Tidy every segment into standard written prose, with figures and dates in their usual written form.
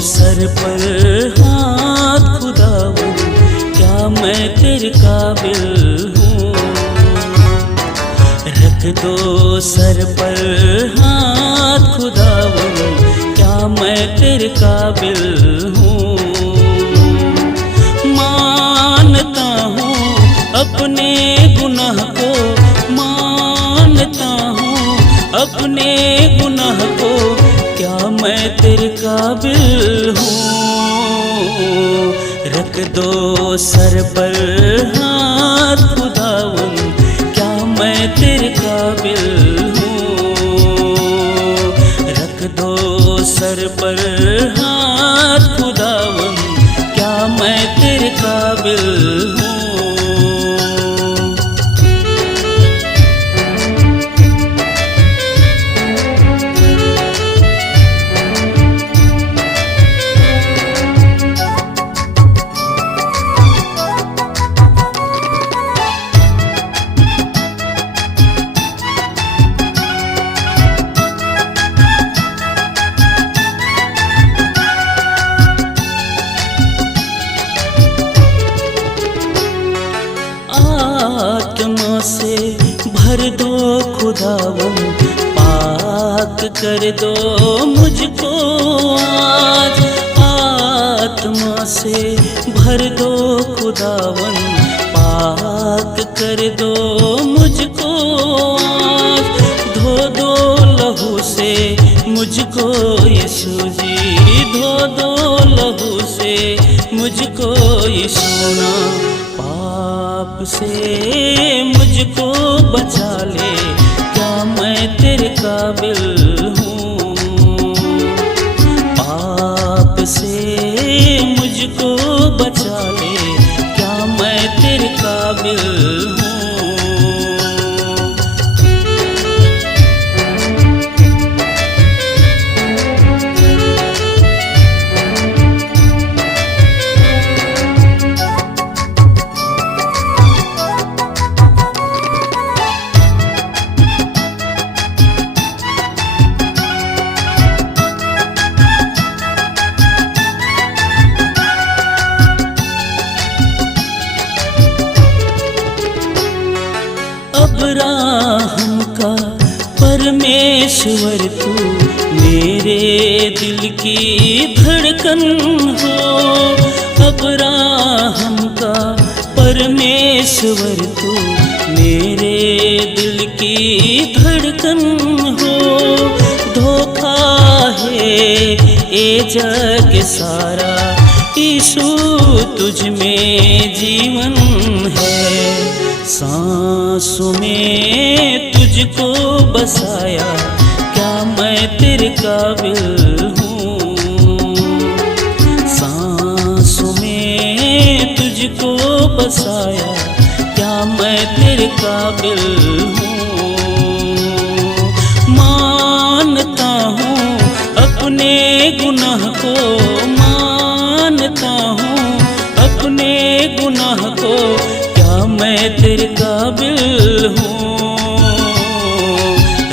Sir पर हाथ खुदावन, क्या मैं तेरे काबिल हूँ? रख दो सर पर हाथ खुदावन, क्या मैं तेरे काबिल हूँ? मानता हूँ अपने गुनाह को, मानता हूँ अपने गुनाह को, क्या मैं तेरे काबिल हूँ? रख दो सर पर हाथ खुदावन, क्या मैं तेरे काबिल हूँ? रख दो सर पर हाथ खुदावन, क्या मैं तेरे काबिल हूँ? आत्मा से भर दो खुदावन, पाक कर दो मुझको आज। आत्मा से भर दो खुदावन, पाक कर दो मुझको आज। धो दो लहू से मुझको यीशु जी, धो दो लहू से मुझको यीशु ना। पाप से मुझको बचा ले, क्या मैं तेरे काबिल हूँ? पाप से मुझको बचा ले, क्या मैं तेरे काबिल हूँ? अब्राहम का परमेश्वर तू, मेरे दिल की धड़कन हो। अब्राहम का परमेश्वर तू, मेरे दिल की धड़कन हो। धोखा है ये जग सारा, यीशु तुझ में जीवन है। सांसों में तुझको बसाया, क्या मैं तेरे काबिल हूँ? सांसों में तुझको बसाया, क्या मैं तेरे काबिल हूँ? मानता हूँ अपने गुनाह को, मानता हूँ अपने गुनाह को, क्या मैं तेरे काबिल हूँ?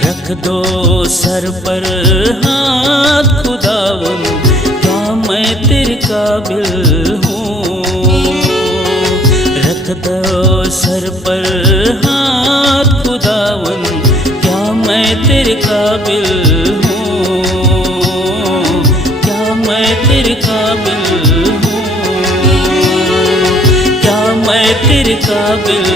रख दो सर पर हाथ खुदावन, क्या मैं तेरे काबिल हूँ? रख दो सर पर हाथ खुदावन, क्या मैं तेरे काबिल हूँ? क्या मैं तेरे काबिल हूँ? क्या मैं तेरे काबिल